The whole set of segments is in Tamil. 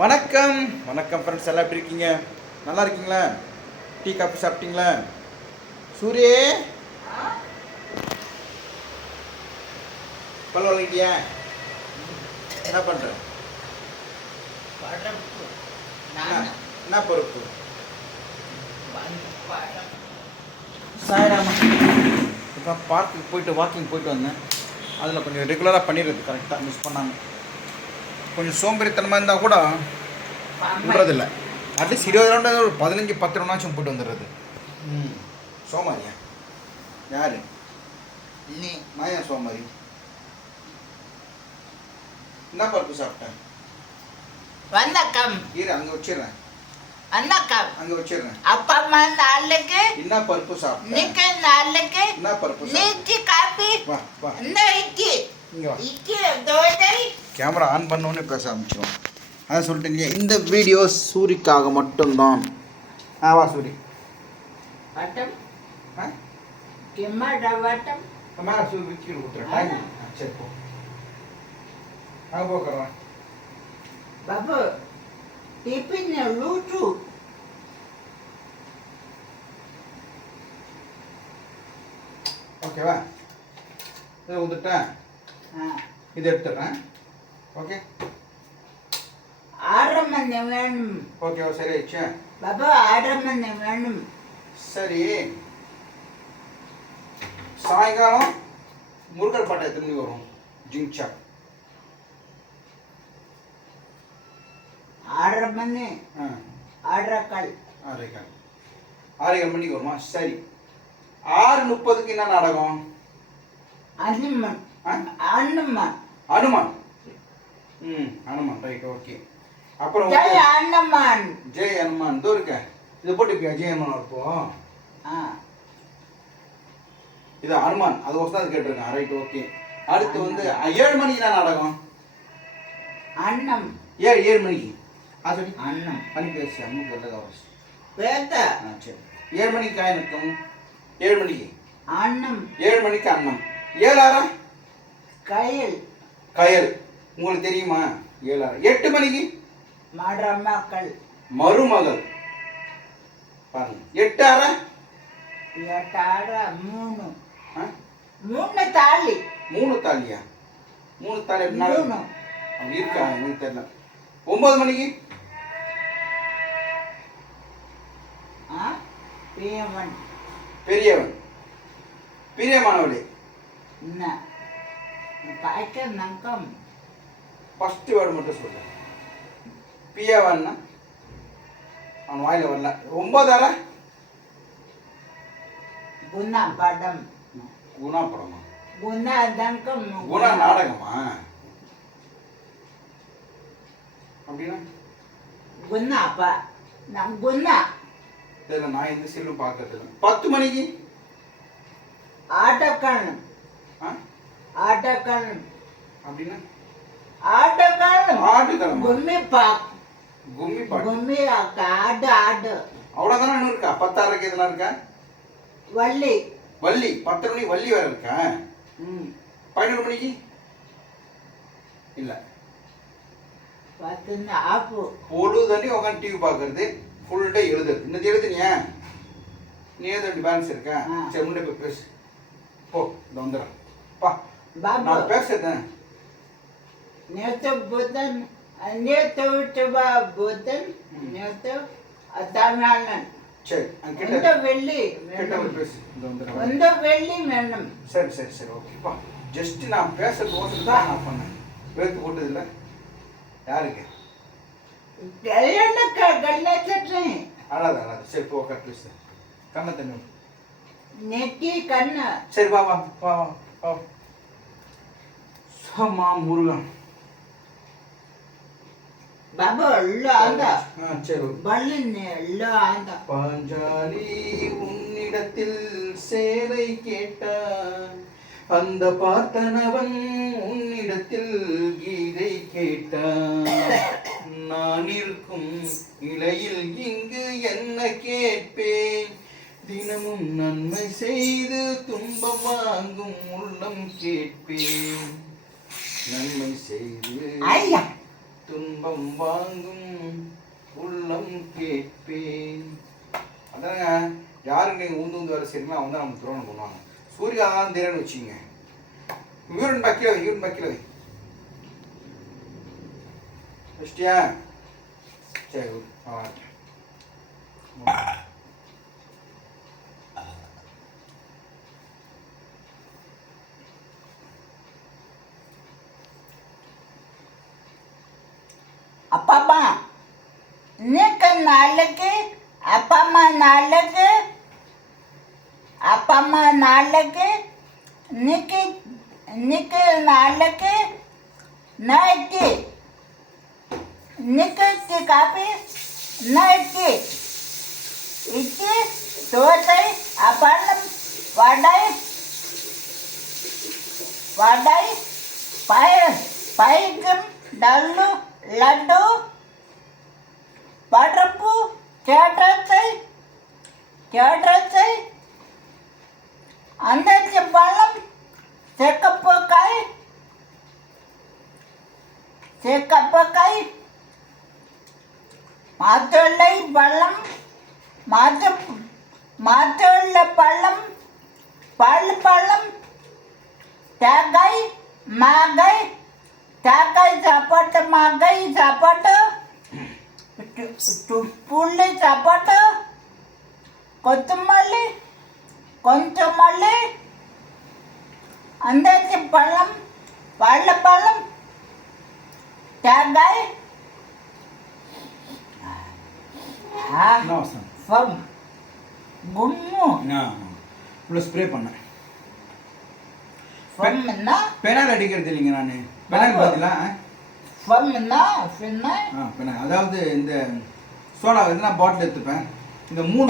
வணக்கம் வணக்கம் ஃப்ரெண்ட்ஸ், எல்லாம் எப்படி இருக்கீங்க? நல்லா இருக்கீங்களா? டீ காஃபி சாப்பிட்டீங்களா? சூரியே பல் வளர்க்கிட்டியா? என்ன பண்ணுற? என்ன பொறுப்பு? சாயராமா இப்போ பார்க்குக்கு போயிட்டு வாக்கிங் போயிட்டு வந்தேன். அதில் கொஞ்சம் ரெகுலராக பண்ணிடுறது கரெக்டாக மிஸ் பண்ணாமல். கொஞ்சம் சோம்பேறித்தனமாக இருந்தால் கூட விடுறதில்ல. அட்லீஸ்ட் 20 ரவுண்டு ஒரு 15-10 ரவுண்டாச்சும் போட்டு வந்துடுறது. சோமாரியா யார் நீ? நான் ஏன் சோமாரி? என்ன பருப்பு சாப்பிட்டேன்? வணக்கம். இரு அங்கே வச்சிடுறேன். வணக்கம். அங்கே வச்சிடுறேன். அப்பா அம்மா நாளுக்கு என்ன பருப்பு சாப்பிட்டேன்? நிக்க நாளுக்கு என்ன பருப்பு நீச்சி காபி. வா வா என்ன இட்லி இங்கே வா. இட்லி தோசை. கேமரா ஆன் பண்ணோன்னே பேச ஆரம்பிச்சிடும். அதான் சொல்லிட்டேன் இல்லையா, இந்த வீடியோ சூரிக்காக மட்டும்தான். வா சூரி. வட்டம் கிம்மாடா வட்டம். அம்மா சூரி விக்கி கொடுத்துறேன். சரி போ. போக்கிறேன் பாபு டிஃபின் லூச்சு. ஓகேவா? இதை ஊந்துட்டேன். இதை எடுத்துடுறேன். ஓகே 6 மணி வேணும். ஓகேவா? சரி ஆயிடுச்சா? பாபு 6 மணி வேணும். சரி, சாயங்காலம் முருகல் பாட்டை எத்தனை மணிக்கு வரும்? ஜிங்சா 6 மணி 6:15. 6:15 மணிக்கு வருமா? சரி. 6:30க்கு என்ன நாடகம்? அனுமன். அனுமான். அனுமான் ரைட். ஓகே. அப்புறம் ஜெய் அனுமான். ஜெய் அனுமான் இதோ இருக்க. இது போட்டுப்பியா? ஜெய் அனுமான் இருப்போம். இது அனுமான், அது ஒரு தான் கேட்டிருக்கேன். Right okay. அடுத்து வந்து 7 மணிக்கு என்ன நாடகம்? அன்னம். 7 மணிக்கு அது அன்னம் பண்ணி பேசி அம்முக்கு எல்லாம் கவர்ஸ் பேத்த. சரி. 7 மணிக்கு காய் நிற்கும். 7 மணிக்கு அன்னம். 7 மணிக்கு அன்னம். 7 ஆறா? கயல். கயல் உங்களுக்கு தெரியுமா? 7 ஆறா? 8 மணிக்கு மருமகள். மருமகள் பாருங்க. 8 ஆறா? 8 ஆறா 3. 3 தாலி. 3 தாலியா? 3 தாலி எப்படி மூணு அப்படி இருக்கா? எனக்கு தெரியல. 9 மணிக்கு பெரியவன். பெரியவன். பிரியமானவளே. என்ன பாய்க்க நங்கம். ஃபர்ஸ்ட் வேர்டு மட்டும் சொல்லு. பியவன்னா அவன் வாயில வரல. 9 ஆறா? குணா படம். குணா படமா? குணா தங்கம். குணா நாடகமா? அப்படின்னா குணாப்பா நான் குணா. இதில் நான் எந்த சீலும் பார்க்கறது. 10 மணிக்கு ஆட்டக்கண். ஆட்டக்கண் அப்படின்னா ஆட்டக்கண். ஆட்டுக்கிழமை. கும்மி பாக். கும்மி பாட்டு. கும்மி ஆடு ஆடு. அவ்வளோதானே இன்னும் இருக்கா? 10 ஆறுக்கு எதுனா இருக்கா? வள்ளி. வள்ளி 10 மணிக்கு வள்ளி வேற இருக்கா? 11 மணிக்கு இல்லை. 10 ஆப்பு. பொழுதனி உட்காந்து டிவி பார்க்கறது. ஃபுல் டே எழுதுறது. இன்னது எழுதுனியா? நீ எழுத பேலன்ஸ் இருக்கா? சரி முன்னே போய் பேசு போ. இந்த வந்துடுறேன் பா. நான் பேசுறேன். நேற்று புதன். நேற்று விட்டு புதன். நேற்று தமிழன். சரி இந்த வெள்ளி பேசு. இந்த வெள்ளி வேணும். சரி சரி சரி ஓகேப்பா. ஜஸ்ட் நான் பேசுறது ஓசல் தான் நான் பண்ணேன். வேர்த்து போட்டது இல்லை யாருக்கு? அழாது அழாது. சரி போ பேசு. கண்ணை தண்ணி நெட்டி கண்ணு. சரி வா வா வா வா. சமா முருகன் பாபு எல்லாம் ஆந்த. சரி பல்லுன்னு எல்லாம் ஆந்த. பாஞ்சாலி உன்னிடத்தில் சேலை கேட்டான். அந்த பார்த்தனவன் உன்னிடத்தில் கீதை கேட்டான். நான் இருக்கும் இலையில் இங்கு என்ன கேட்பேன்? தினமும் நன்மை செய்து துன்பம் வாங்கும் உள்ளம் கேட்பேன். நன்மை செய்து ஐயா துன்பம் வாங்கும் உள்ளம் கேட்பேன். அதாங்க யாருக்கு நீங்கள் ஊந்து வேலை செய்யணுமோ அவங்க தான் நமக்கு துரோகம் பண்ணுவாங்க. சூரிய ஆதாரம் தெரியான்னு வச்சுங்க. யூரின் பக்கில வை வச்சிட்டியா? சரி அப்பா இன்னைக்கு நாளைக்கு அப்பா அம்மா நாளைக்கு இன்னைக்கு நாளைக்கு நைட்டு இன்னைக்கு காப்பி நைட்டு இட்லி தோசை அப்பளம் வடை பைக்கம் டல்லு லட்டு படப்பு கேட்டத்தை அந்தரிசி பழம் செக்கப்பக்காய் மாத்தொல்லை பழம் மாத்தொல்லை பழம் பழம் தேங்காய் சாப்பாட்டு மாங்காய் சாப்பாட்டு புள்ளி சாப்பாட்டு கொத்தமல்லி அந்தரிசி பழம் வாழைப்பழம் தேங்காய் கும்மு இவ்வளோ ஸ்ப்ரே பண்ணேன். ஃபம்னா பெனால் அடிக்கிறது இல்லைங்க. நான் பெனால் பார்த்தீங்களா? ஃபம்னா பெனால் அதாவது இந்த சோடா வந்து நான் பாட்டில் எடுத்துப்பேன். இந்த 3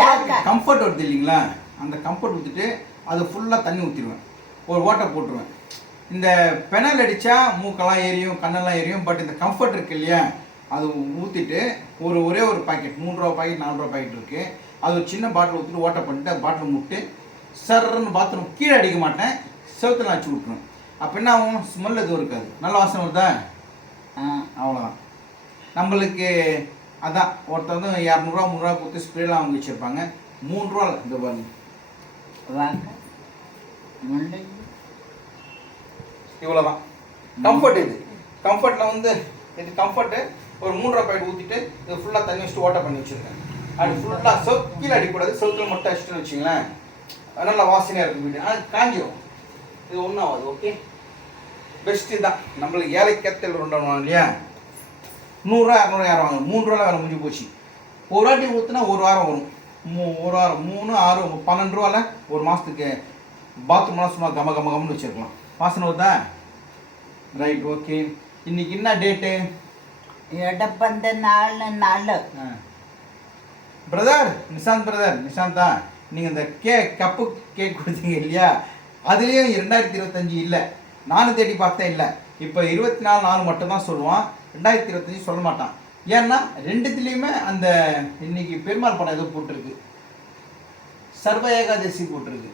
கம்ஃபர்ட் வருது இல்லைங்களா, அந்த கம்ஃபர்ட் ஊற்றிட்டு அது ஃபுல்லாக தண்ணி ஊற்றிடுவேன், ஒரு ஓட்டை போட்டுருவேன். இந்த பெனால் அடித்தா மூக்கெல்லாம் ஏரியும் கண்ணெல்லாம் ஏரியும். பட் இந்த கம்ஃபர்ட் இருக்கு இல்லையா, அது ஊற்றிட்டு ஒரே ஒரு பாக்கெட் 3 ரூபா பாக்கெட் 4 ரூபா பாக்கெட் இருக்குது, அது ஒரு சின்ன பாட்டில் ஊற்றிட்டு ஓட்டை பண்ணிட்டு அந்த பாட்டில் முட்டு சர்ன்னு பாத்ரூம் கீழே அடிக்க மாட்டேன், செவத்தில் அடிச்சு விட்ருவேன். அப்போ என்ன ஆகும், ஸ்மெல் எதுவும் இருக்காது, நல்ல வாசனை வருதா? அவ்வளோதான். நம்மளுக்கு அதான் ஒருத்தர் வந்து 200 ரூபா 300 ரூபா கொடுத்து ஸ்ப்ரேலாம் வாங்கி வச்சுருப்பாங்க. 3 ரூபா இந்த பாருங்க இவ்வளோதான். கம்ஃபர்ட் இது கம்ஃபர்ட்டில் வந்து இது கம்ஃபர்ட்டு ஒரு 3 ரூபா பாக்கெட் ஊற்றிட்டு இது ஃபுல்லாக தண்ணி வச்சுட்டு ஓட்டை பண்ணி வச்சுருக்கேன். அது ஃபுல்லாக கீழே அடிக்கூடாது, செவத்தில் மட்டும் அடிச்சுட்டு வச்சிங்களேன், நல்லா வாசனையாக இருக்கும் வீடு. ஆனால் காஞ்சிடும், இது ஒன்றும் ஆகாது. ஓகே, பெஸ்ட்டு தான். நம்மளுக்கு ஏழைக்கேத்தல் ரெண்டாங்க இல்லையா, 100 ரூபா 200 ரூபா யாரும் வாங்க, 3 ரூபா வேலை முடிஞ்சு போச்சு. ஒரு வாட்டி ஊற்றுனா ஒரு வாரம் வரும், ஒரு வாரம் 3 6 12 ரூபாவில் ஒரு மாதத்துக்கு பாத்ரூம்லாம் சும்மா கம்மன்னு வச்சுருக்கலாம். வாசனை வருதா? Right, okay. இன்னைக்கு என்ன டேட்டு? எடப்பந்த 4 பிரதர் நிஷாந்தா, நீங்கள் இந்த கப்பு கேக் கொடுத்தீங்க இல்லையா, அதுலேயும் 2025 இல்லை, நானும் தேடி பார்த்தேன் இல்லை. இப்போ 24/4 மட்டும்தான் சொல்லுவான், 2025 சொல்ல மாட்டான். ஏன்னா ரெண்டுத்துலேயுமே அந்த இன்னைக்கு பெருமாள் படம் ஏதோ போட்டிருக்கு, சர்வ ஏகாதசி போட்டிருக்கு,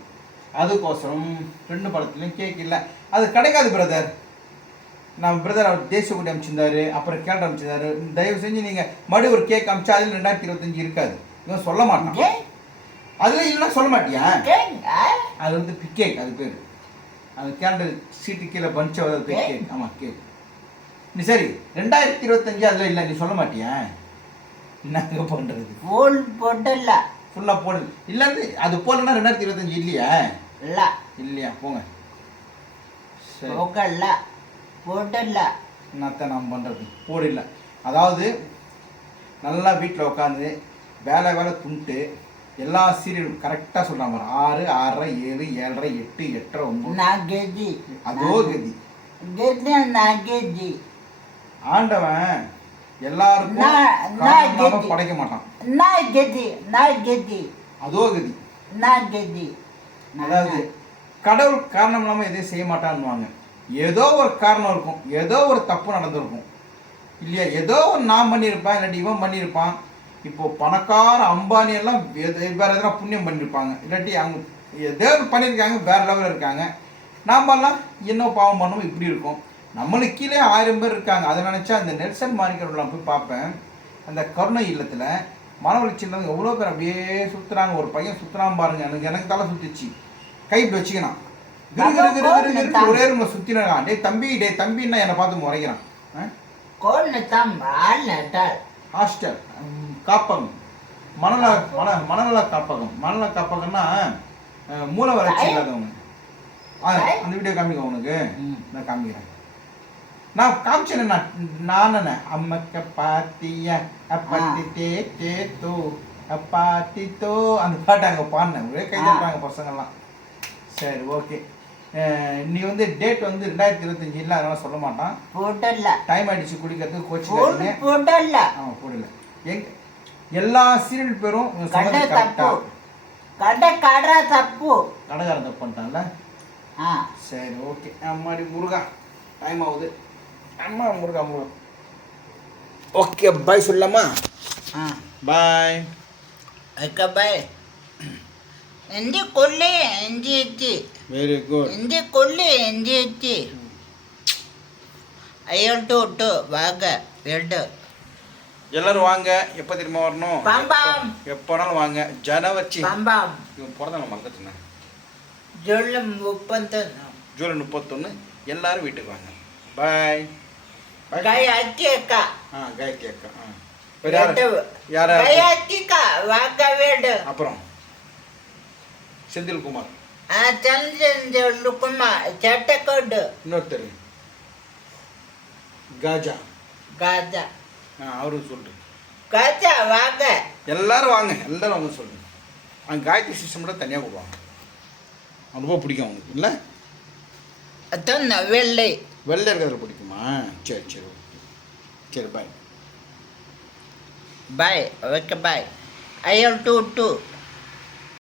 அதுக்கோசரம் 2 படத்துலையும் கேக் இல்லை. அது கிடைக்காது பிரதர். நான் பிரதர் அவர் தேசிய கொடி அமைச்சிருந்தாரு, அப்புறம் கேரட் அமைச்சிருந்தாரு. தயவு செஞ்சு நீங்கள் மறுபடியும் ஒரு கேக் அமைச்சா அதில் 2025 இருக்காது, இவன் சொல்ல மாட்டான். அதில் இல்லைன்னா சொல்ல மாட்டியா? அது வந்து பிக்கேக், அது பேர். அது கேரட் சீட்டு கீழே பஞ்சு கேக். ஆமாம் கேக். நீ சரி 2025 அதில் இல்லை, நீ சொல்ல மாட்டியா? என்னங்க பண்ணுறது? போடல ஃபுல்லாக போடு இல்லைன்னு அது போடலன்னா 2025 இல்லையா? இல்லையா? போங்க. சரி போடல என்னத்தான் நாம் பண்ணுறது? போடல. அதாவது நல்லா வீட்டில் உட்காந்து வேலை துண்டு எல்லா சீரியலும் கரெக்டாக சொல்கிறாங்க. 6 6:30 7 7:30 8 8:30 9 அதோ கதி. ஆண்டவன் எல்லாருக்கும் படைக்க மாட்டான். அதோ கதி. அதாவது கடவுள் காரணம் இல்லாமல் எதையும் செய்ய மாட்டான்னுவாங்க. ஏதோ ஒரு காரணம் இருக்கும், ஏதோ ஒரு தப்பு நடந்திருக்கும் இல்லையா, ஏதோ ஒரு நான் பண்ணியிருப்பேன், இல்லாட்டி இவன் பண்ணியிருப்பான். இப்போ பணக்கார அம்பானி எல்லாம் வேறு எதனா புண்ணியம் பண்ணியிருப்பாங்க, இல்லாட்டி அவங்க ஏதோ பண்ணியிருக்காங்க, வேறு லெவலில் இருக்காங்க. நாமெல்லாம் என்ன பாவம் பண்ணோம் இப்படி இருக்கும். நம்மளுக்கு கீழே 1000 பேர் இருக்காங்க. அதை நினச்சா அந்த நெல்சன் மாணிக்கரோட போய் பார்ப்பேன். அந்த கருணை இல்லத்தில் மனவளர்ச்சியில் எவ்வளோ பேர் அப்படியே சுற்றுறாங்க. ஒரு பையன் சுற்றுறான் பாருங்க, எனக்கு தலை சுற்றிச்சு. கை இப்படி வச்சுக்கிறான், ஒரே ரூமில் சுற்றினான். டே தம்பின்னா என்னை பார்த்து முறைக்கிறான். ஹாஸ்டல் காப்பகம், மனநல காப்பகம்னா மூல வளர்ச்சி இல்லாதவங்க. அந்த வீடியோ காமிக்க உனக்கு நான் காமிக்கிறேன். நான் காமிச்சேன். நான் அம்மக்க பாத்தியா அப்பத்தி தேத்தோ அப்பாத்தித்தோ அந்த பாட்டு அங்கே பாடினேன். ஒரே கை தட்டுறாங்க பசங்கள்லாம். சரி, ஓகே. நீ வந்து டேட் வந்து 2025 இல்லை, அதனால சொல்ல மாட்டான். போடல, டைம் ஆயிடுச்சு குடிக்கிறதுக்கு. கோச்சு போடல. ஆமாம், போடல. எல்லா சீரியல் பேரும் தப்பு, கடைக்காரன் தப்பு, கடைக்காரன் தப்பு பண்ணிட்டான்ல. சரி, ஓகே. அம்மாடி முருகா, டைம் ஆகுது. அம்மா முருகா. ஓகே, பாய் சொல்லலாமா? பாய். ஓகே, பாய். எந்த கொள்ளை எஞ்சிச்சு? Very good. எந்த கொள்ளை எஞ்சிச்சு? ஐயோட்டு வாங்க வெட்டு. எல்லாரும் வாங்க. எப்போ திரும்ப வரணும்? பாம்பாம். எப்போனாலும் வாங்க. ஜனவரி பாம்பாம். இவன் பிறந்த நான் மறந்துட்டேன். ஜூலை 31. ஜூலை 31 எல்லாரும் வீட்டுக்கு வாங்க. பாய். காயத்ரி அக்கா. காயத்ரி அக்கா. காயத்ரி அக்கா வாங்க வீடு. அப்புறம் செந்தில்குமார். செந்தில்குமார் சட்டக்கோடு. இன்னொருத்தர் காஜா. காஜா. அவரும் சொல்றேன். காஜா வாங்க. எல்லாரும் வாங்க, எல்லாரும் வாங்க சொல்லுங்க. அவங்க காயத்ரி சிஸ்டம் கூட தனியாக கொடுவாங்க. ரொம்ப பிடிக்கும் அவனுக்கு இல்லை? அதான் வெள்ளை வெள்ளை இருக்கிறது பிடிக்குமா? சரி சரி, ஓகே. சரி, பாய். பாய். ஓகே, பாய். ஐயோ டூ